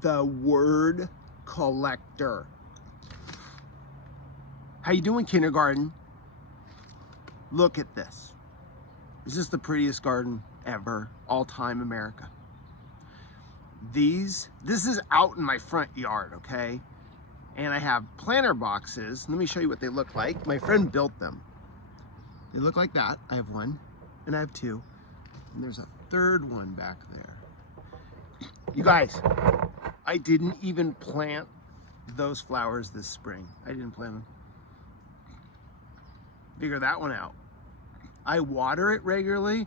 the word collector. How you doing, kindergarten? Look at this. Is this the prettiest garden ever? All-time America. This is out in my front yard, okay? And I have planter boxes. Let me show you what they look like. My friend built them. They look like that. I have one, and I have two. And there's a third one back there. You guys, I didn't even plant those flowers this spring. I didn't plant them. Figure that one out. I water it regularly.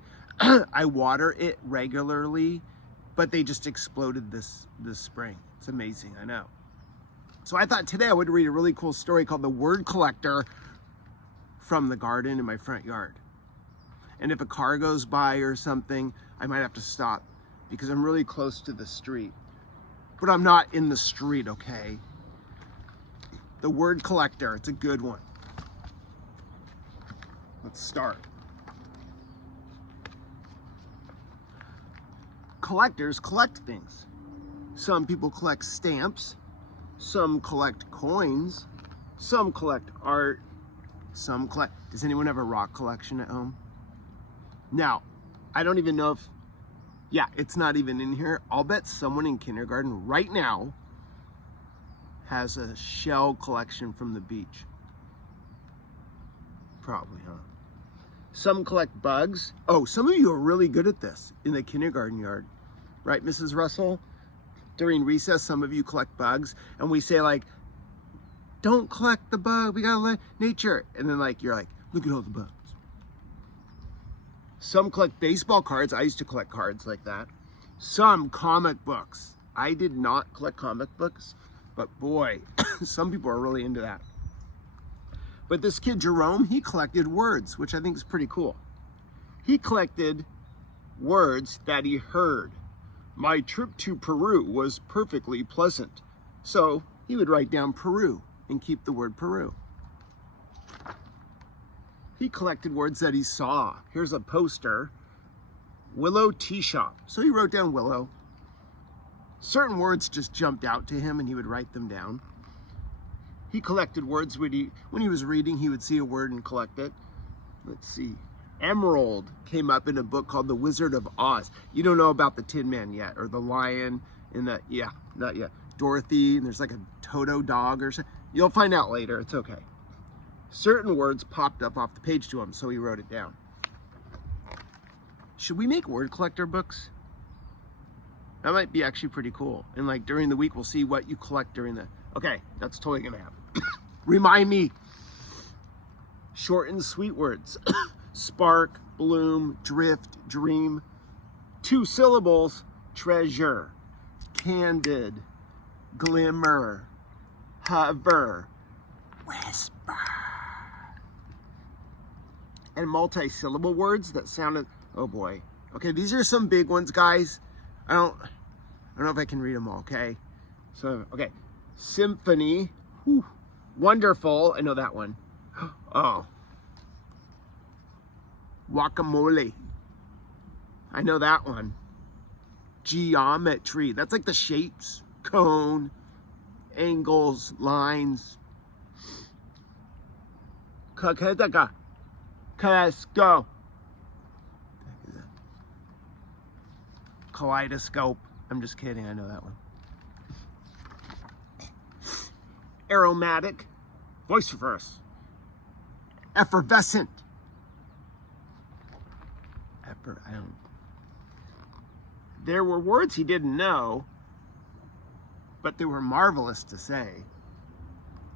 But they just exploded this spring. It's amazing, I know. So I thought today I would read a really cool story called The Word Collector from the garden in my front yard. And if a car goes by or something, I might have to stop because I'm really close to the street. But I'm not in the street, okay? The Word Collector, it's a good one. Let's start. Collectors collect things. Some people collect stamps, some collect coins, some collect art, some collect... Does anyone have a rock collection at home? Now, I don't even know if... Yeah, it's not even in here. I'll bet someone in kindergarten right now has a shell collection from the beach. Probably, huh? Some collect bugs. Oh, some of you are really good at this in the kindergarten yard. Right, Mrs. Russell? During recess, some of you collect bugs. And we say like, don't collect the bug. We gotta let nature. And then like, you're like, look at all the bugs. Some collect baseball cards. I used to collect cards like that. Some comic books. I did not collect comic books, but boy, some people are really into that. But this kid, Jerome, he collected words, which I think is pretty cool. He collected words that he heard. My trip to Peru was perfectly pleasant. So he would write down Peru and keep the word Peru. He collected words that he saw. Here's a poster, Willow Tea Shop. So he wrote down Willow. Certain words just jumped out to him and he would write them down. He collected words when he was reading, he would see a word and collect it. Let's see. Emerald came up in a book called The Wizard of Oz. You don't know about the Tin Man yet, or the lion, and the, yeah, not yet. Dorothy, and there's like a Toto dog or something. You'll find out later, it's okay. Certain words popped up off the page to him, so he wrote it down. Should we make word collector books? That might be actually pretty cool. And like during the week, we'll see what you collect during the, okay, that's totally gonna happen. Remind me. Short and sweet words. Spark, bloom, drift, dream. 2 syllables, treasure. Candid, glimmer, hover, whisper. And multi-syllable words that sounded, oh boy. Okay, these are some big ones, guys. I don't know if I can read them all, okay? So, okay. Symphony, whew. Wonderful, I know that one. Oh. Guacamole, I know that one. Geometry, that's like the shapes, cone, angles, lines. Kaketaka, Casco. Kaleidoscope, I'm just kidding, I know that one. Aromatic, vociferous. Effervescent. There were words he didn't know, but they were marvelous to say.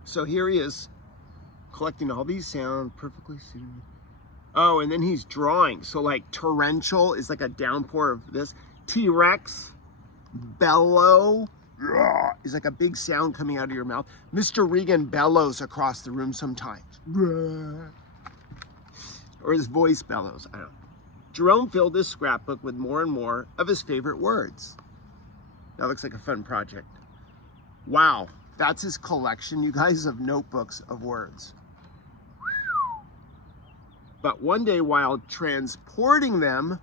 So here he is, collecting all these sounds, perfectly suited. Oh, and then he's drawing. So like torrential is like a downpour of this. T-Rex, bellow, is like a big sound coming out of your mouth. Mr. Regan bellows across the room sometimes. Or his voice bellows, I don't know. Jerome filled his scrapbook with more and more of his favorite words. That looks like a fun project. Wow, that's his collection, you guys, of notebooks of words. But one day while transporting them,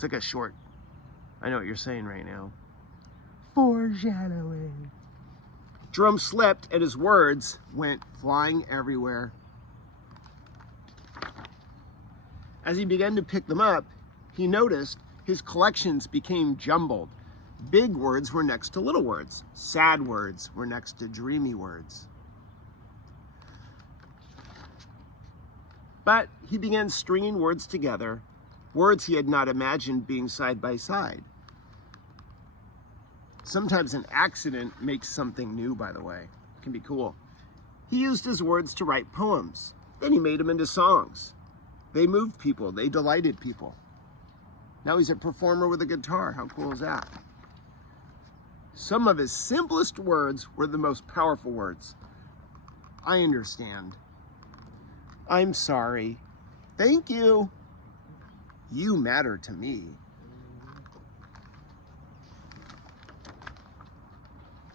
It's like a short. I know what you're saying right now. Foreshadowing. Jerome slipped and his words went flying everywhere. As he began to pick them up, he noticed his collections became jumbled. Big words were next to little words. Sad words were next to dreamy words. But he began stringing words together, words he had not imagined being side by side. Sometimes an accident makes something new, by the way. It can be cool. He used his words to write poems. Then he made them into songs. They moved people. They delighted people. Now he's a performer with a guitar. How cool is that? Some of his simplest words were the most powerful words. I understand. I'm sorry. Thank you. You matter to me.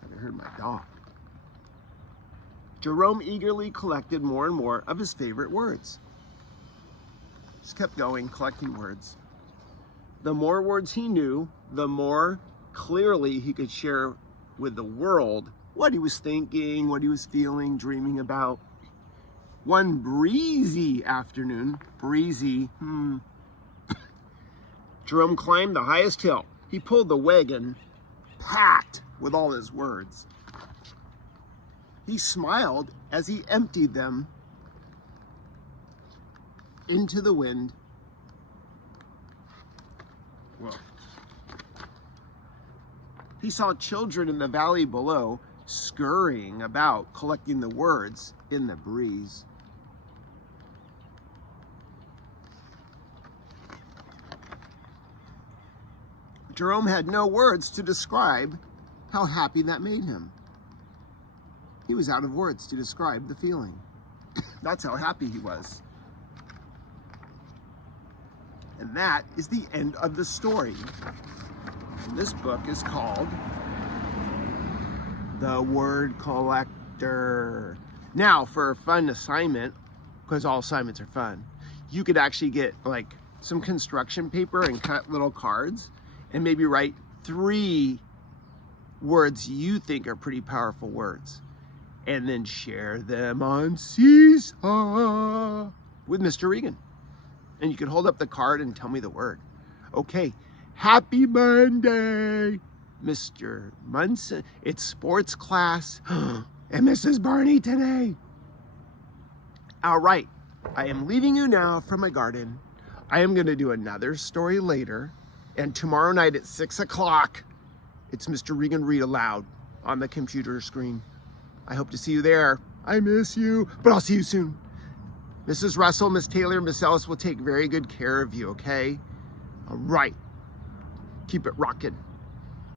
I heard my dog. Jerome eagerly collected more and more of his favorite words. Just kept going, collecting words. The more words he knew, the more clearly he could share with the world what he was thinking, what he was feeling, dreaming about. One breezy afternoon, Jerome climbed the highest hill. He pulled the wagon packed with all his words. He smiled as he emptied them into the wind. Whoa. He saw children in the valley below scurrying about, collecting the words in the breeze. Jerome had no words to describe how happy that made him. He was out of words to describe the feeling. That's how happy he was. And that is the end of the story. And this book is called The Word Collector. Now, for a fun assignment, because all assignments are fun, you could actually get like some construction paper and cut little cards and maybe write 3 words you think are pretty powerful words, and then share them on Seesaw with Mr. Regan. And you can hold up the card and tell me the word. Okay, happy Monday, Mr. Munson. It's sports class and Mrs. Barney today. All right, I am leaving you now from my garden. I am going to do another story later. And tomorrow night at 6 o'clock, it's Mr. Regan Read Aloud on the computer screen. I hope to see you there. I miss you, but I'll see you soon. Mrs. Russell, Miss Taylor, Miss Ellis will take very good care of you, okay? All right. Keep it rocking.